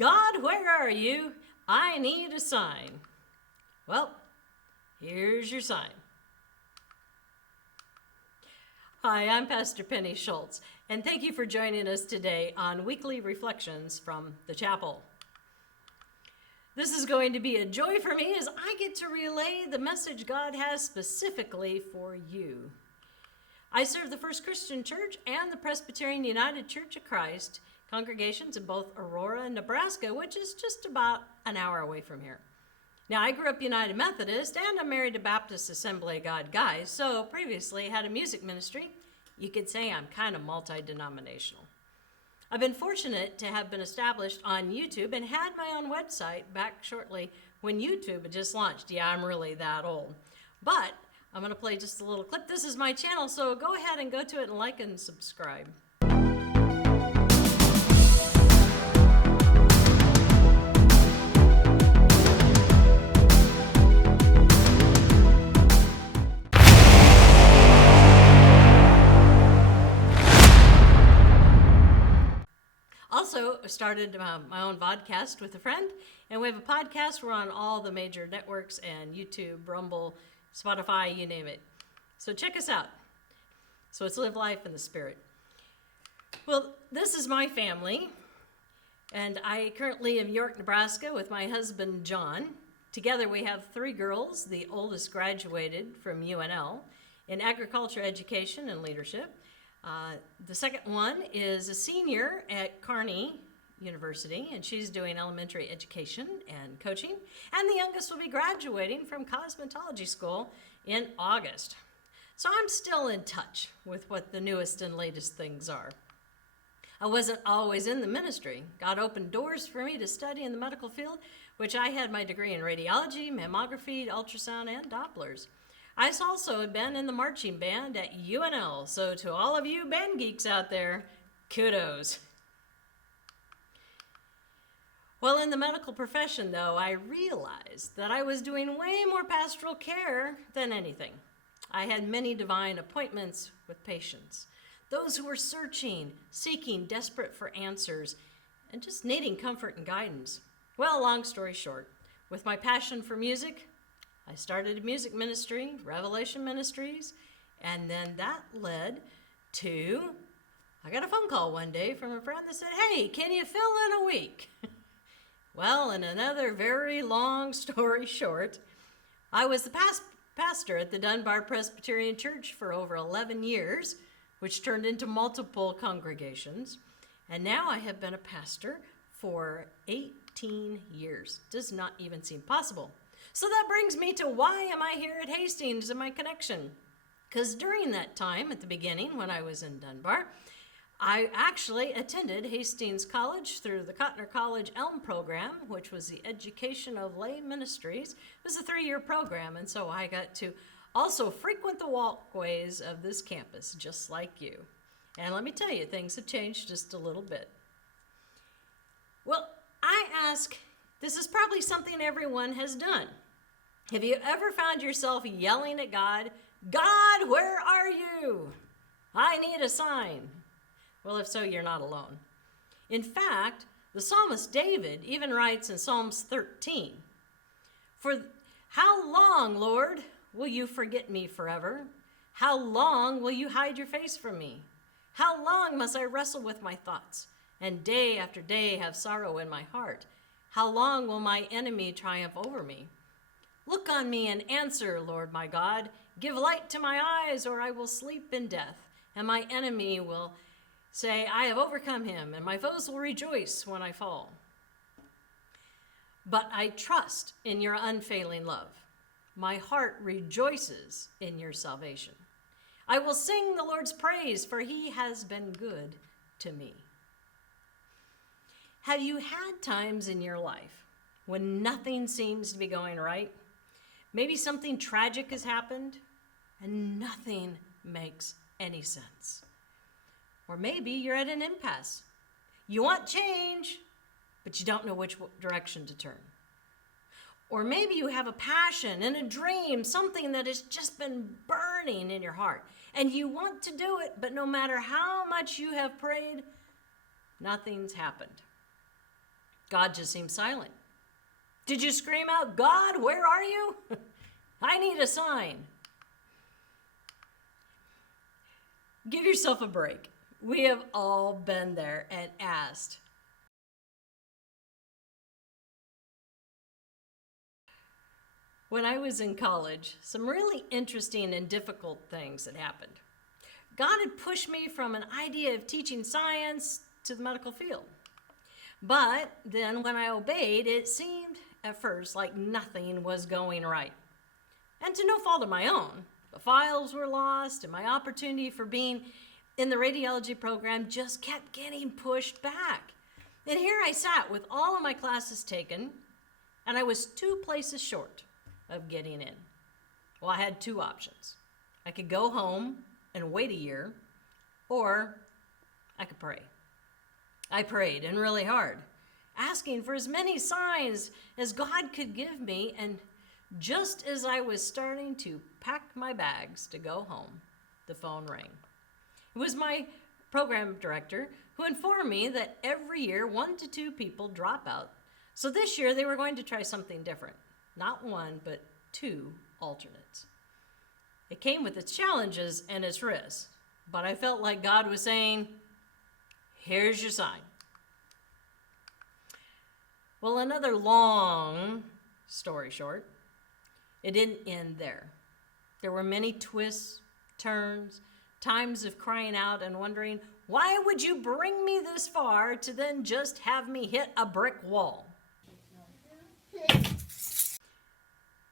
God, where are you? I need a sign. Well, here's your sign. Hi, I'm Pastor Penny Shulz, and thank you for joining us today on Weekly Reflections from the Chapel. This is going to be a joy for me as I get to relay the message God has specifically for you. I serve the First Christian Church and the Presbyterian United Church of Christ congregations in both Aurora, Nebraska, which is just about an hour away from here. Now, I grew up United Methodist, and I'm married to Baptist Assembly of God guys, so previously had a music ministry. You could say I'm kind of multi-denominational. I've been fortunate to have been established on YouTube and had my own website back shortly when YouTube had just launched. Yeah, I'm really that old. But I'm going to play just a little clip. This is my channel, so go ahead and go to it and like and subscribe. Also, I started my own vodcast with a friend, and we have a podcast. We're on all the major networks and YouTube, Rumble, Spotify, you name it. So check us out. So it's Live Life in the Spirit. Well, this is my family, and I currently am in York, Nebraska with my husband, John. Together we have 3 girls. The oldest graduated from UNL in agriculture education and leadership. The second one is a senior at Kearney University, and she's doing elementary education and coaching. And the youngest will be graduating from cosmetology school in August. So I'm still in touch with what the newest and latest things are. I wasn't always in the ministry. God opened doors for me to study in the medical field, which I had my degree in radiology, mammography, ultrasound, and Dopplers. I also have been in the marching band at UNL, so to all of you band geeks out there, kudos. Well, in the medical profession, though, I realized that I was doing way more pastoral care than anything. I had many divine appointments with patients, those who were searching, seeking, desperate for answers, and just needing comfort and guidance. Well, long story short, with my passion for music, I started a music ministry, Revelation Ministries, and then that led to, I got a phone call one day from a friend that said, "Hey, can you fill in a week?" Well, in another very long story short, I was the pastor at the Dunbar Presbyterian Church for over 11 years, which turned into multiple congregations, and now I have been a pastor for 18 years. Does not even seem possible. So that brings me to why am I here at Hastings and my connection? Because during that time, at the beginning, when I was in Dunbar, I actually attended Hastings College through the Cotner College Elm program, which was the education of lay ministries. It was a 3-year program, and so I got to also frequent the walkways of this campus, just like you. And let me tell you, things have changed just a little bit. Well, I ask, this is probably something everyone has done. Have you ever found yourself yelling at God, "God, where are you? I need a sign"? Well, if so, you're not alone. In fact, the psalmist David even writes in Psalms 13, "For how long, Lord, will you forget me forever? How long will you hide your face from me? How long must I wrestle with my thoughts, and day after day have sorrow in my heart? How long will my enemy triumph over me? Look on me and answer, Lord my God. Give light to my eyes, or I will sleep in death, and my enemy will say, I have overcome him, and my foes will rejoice when I fall. But I trust in your unfailing love. My heart rejoices in your salvation. I will sing the Lord's praise, for he has been good to me." Have you had times in your life when nothing seems to be going right? Maybe something tragic has happened and nothing makes any sense. Or maybe you're at an impasse. You want change, but you don't know which direction to turn. Or maybe you have a passion and a dream, something that has just been burning in your heart, and you want to do it, but no matter how much you have prayed, nothing's happened. God just seemed silent. Did you scream out, "God, where are you? I need a sign"? Give yourself a break. We have all been there and asked. When I was in college, some really interesting and difficult things had happened. God had pushed me from an idea of teaching science to the medical field. But then when I obeyed, it seemed at first like nothing was going right. And to no fault of my own, the files were lost and my opportunity for being in the radiology program just kept getting pushed back. And here I sat with all of my classes taken, and I was 2 places short of getting in. Well, I had 2 options. I could go home and wait a year, or I could pray. I prayed, and really hard, asking for as many signs as God could give me, and just as I was starting to pack my bags to go home, the phone rang. It was my program director who informed me that every year 1 to 2 people drop out. So this year they were going to try something different. Not 1, but 2 alternates. It came with its challenges and its risks, but I felt like God was saying, "Here's your sign." Well, another long story short, it didn't end there. There were many twists, turns, times of crying out and wondering, why would you bring me this far to then just have me hit a brick wall?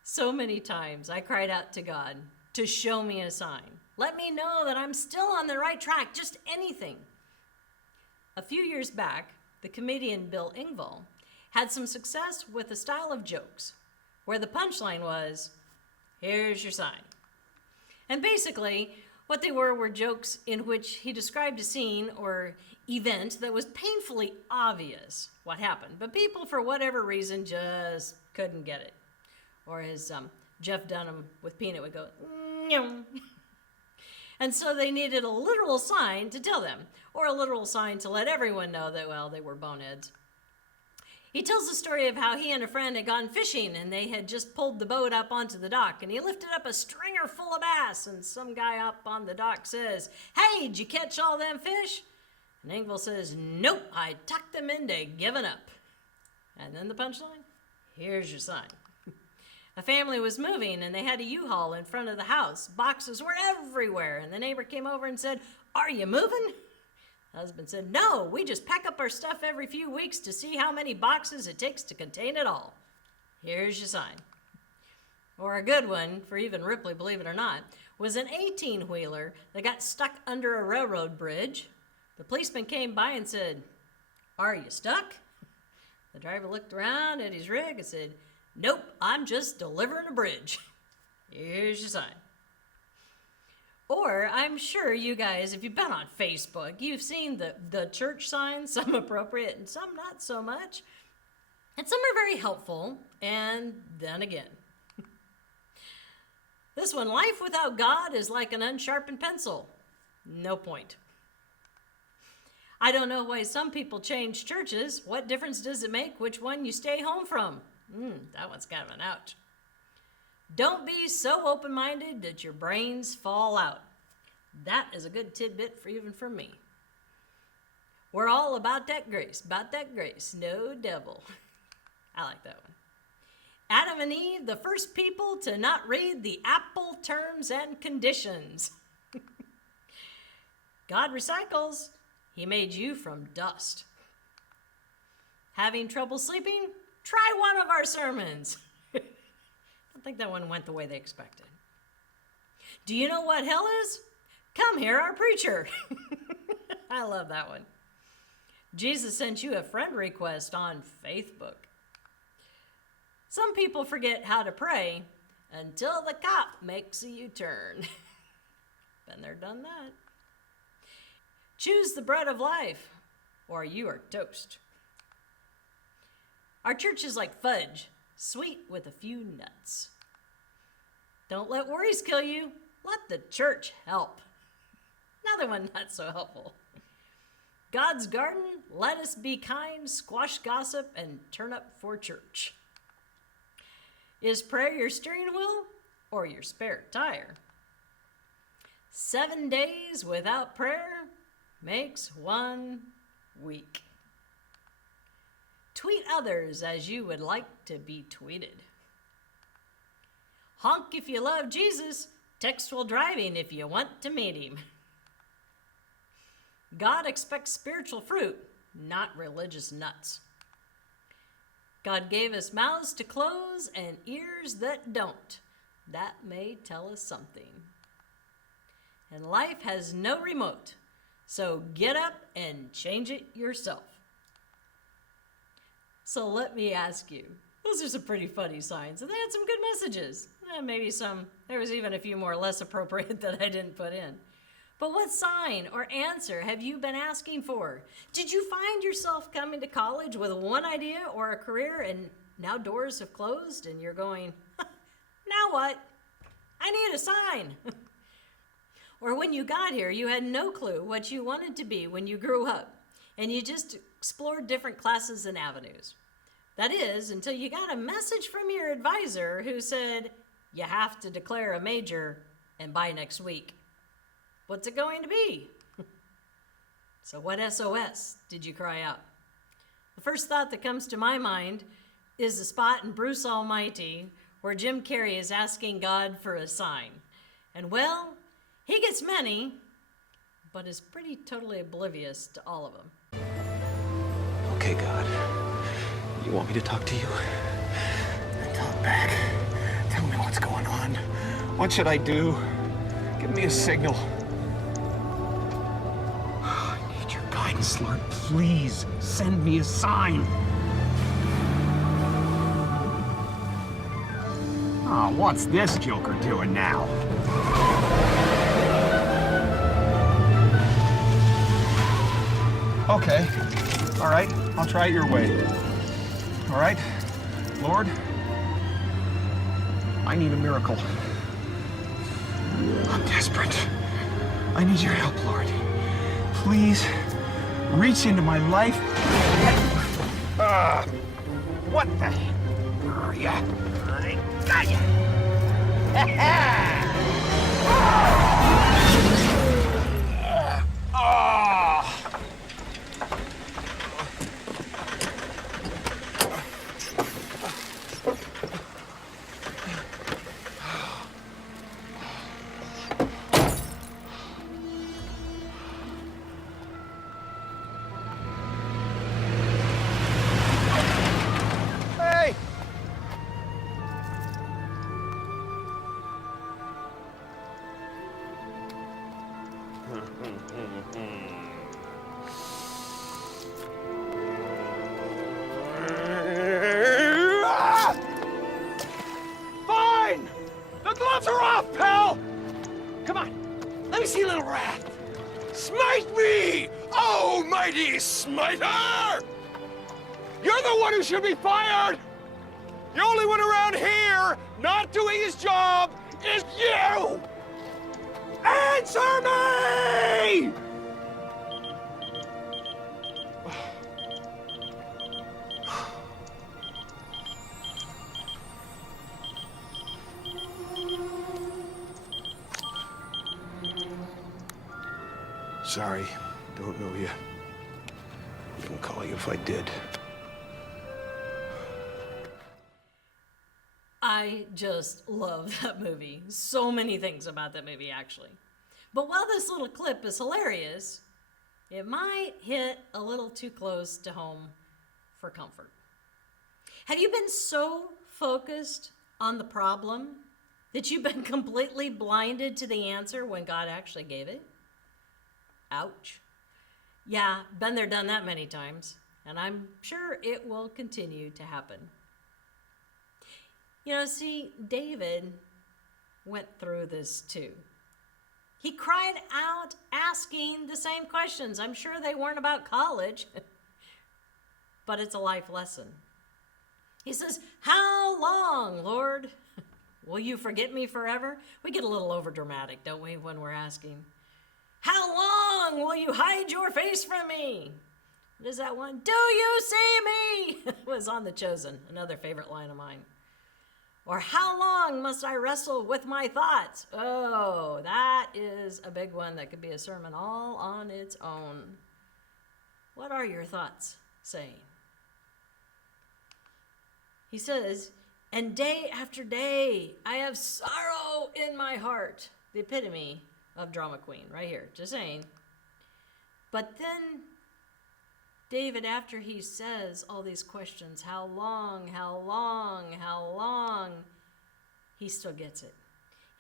So many times I cried out to God to show me a sign. Let me know that I'm still on the right track, just anything. A few years back, the comedian Bill Engvall had some success with a style of jokes where the punchline was, "Here's your sign." And basically, what they were jokes in which he described a scene or event that was painfully obvious what happened, but people, for whatever reason, just couldn't get it. Or as Jeff Dunham with Peanut would go, "Nyum." And so they needed a literal sign to tell them, or a literal sign to let everyone know that, well, they were boneheads. He tells the story of how he and a friend had gone fishing and they had just pulled the boat up onto the dock, and he lifted up a stringer full of bass, and some guy up on the dock says, "Hey, did you catch all them fish?" And Engvall says, "Nope, I tucked them into giving up." And then the punchline, "Here's your sign." A family was moving and they had a U-Haul in front of the house. Boxes were everywhere, and the neighbor came over and said, "Are you moving?" The husband said, "No, we just pack up our stuff every few weeks to see how many boxes it takes to contain it all. Here's your sign." Or a good one, for even Ripley, believe it or not, was an 18-wheeler that got stuck under a railroad bridge. The policeman came by and said, "Are you stuck?" The driver looked around at his rig and said, "Nope, I'm just delivering a bridge. Here's your sign." Or I'm sure you guys, if you've been on Facebook, you've seen the church signs, some appropriate and some not so much. And some are very helpful, and then again. This one, "Life without God is like an unsharpened pencil. No point." I don't know why some people change churches. What difference does it make which one you stay home from? That one's kind of an ouch. Don't be so open-minded that your brains fall out. That is a good tidbit for even for me. We're all about that grace, no devil. I like that one. Adam and Eve, the first people to not read the Apple terms and conditions. God recycles. He made you from dust. Having trouble sleeping? Try one of our sermons. I don't think that one went the way they expected. Do you know what hell is? Come hear our preacher. I love that one. Jesus sent you a friend request on Facebook. Some people forget how to pray until the cop makes a U-turn. Been there, done that. Choose the bread of life, or you are toast. Our church is like fudge, sweet with a few nuts. Don't let worries kill you. Let the church help. Another one not so helpful. God's garden, let us be kind, squash gossip, and turn up for church. Is prayer your steering wheel or your spare tire? 7 days without prayer makes 1 week. Tweet others as you would like to be tweeted. Honk if you love Jesus, text while driving if you want to meet him. God expects spiritual fruit, not religious nuts. God gave us mouths to close and ears that don't. That may tell us something. And life has no remote, so get up and change it yourself. So let me ask you, those are some pretty funny signs, and they had some good messages. Maybe there was even a few more less appropriate that I didn't put in. But what sign or answer have you been asking for? Did you find yourself coming to college with one idea or a career and now doors have closed and you're going, now what? I need a sign. Or when you got here, you had no clue what you wanted to be when you grew up and you just explored different classes and avenues. That is, until you got a message from your advisor who said, you have to declare a major and by next week. What's it going to be? So what SOS did you cry out? The first thought that comes to my mind is the spot in Bruce Almighty where Jim Carrey is asking God for a sign. And well, he gets many, but is pretty totally oblivious to all of them. Okay, God. You want me to talk to you? Then talk back. Tell me what's going on. What should I do? Give me a signal. I need your guidance, Lord. Please send me a sign. Oh, what's this joker doing now? Okay. All right. I'll try it your way. All right? Lord, I need a miracle. I'm desperate. I need your help, Lord. Please, reach into my life. What the heck? Are ya? I got ya! Fine! The gloves are off, pal! Come on, let me see a little rat. Smite me, oh mighty smiter! You're the one who should be fired! The only one around here not doing his job is you! Answer me! Sorry, don't know you. Wouldn't call you if I did. I just love that movie. So many things about that movie, actually. But while this little clip is hilarious, it might hit a little too close to home for comfort. Have you been so focused on the problem that you've been completely blinded to the answer when God actually gave it? Ouch. Yeah, been there, done that many times, and I'm sure it will continue to happen. You know, see, David went through this too. He cried out asking the same questions. I'm sure they weren't about college, but it's a life lesson. He says, "How long, Lord? Will you forget me forever?" We get a little overdramatic, don't we, when we're asking. How long will you hide your face from me? What is that one? Do you see me? Was on The Chosen, another favorite line of mine. Or how long must I wrestle with my thoughts? Oh, that is a big one that could be a sermon all on its own. What are your thoughts saying? He says, and day after day, I have sorrow in my heart. The epitome of drama queen, right here, just saying. But then David, after he says all these questions, how long, how long, how long, he still gets it.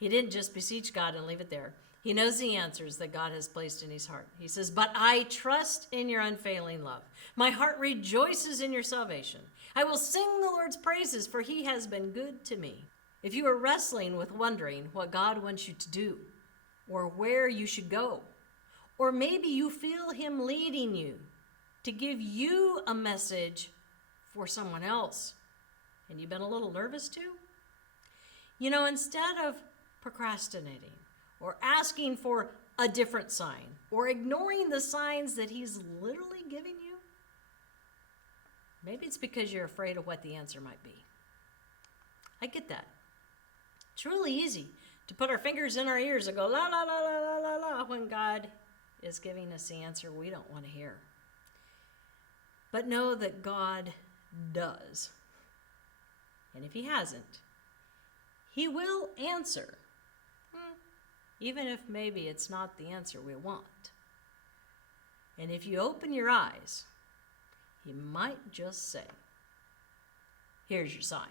He didn't just beseech God and leave it there. He knows the answers that God has placed in his heart. He says, but I trust in your unfailing love. My heart rejoices in your salvation. I will sing the Lord's praises, for he has been good to me. If you are wrestling with wondering what God wants you to do, or where you should go, or maybe you feel him leading you to give you a message for someone else, and you've been a little nervous too, instead of procrastinating or asking for a different sign or ignoring the signs that he's literally giving you, maybe it's because you're afraid of what the answer might be. I get that. It's really easy to put our fingers in our ears and go la la la la la la la when God is giving us the answer we don't want to hear. But know that God does. And if he hasn't, he will answer. Even if maybe it's not the answer we want. And if you open your eyes, he might just say, here's your sign.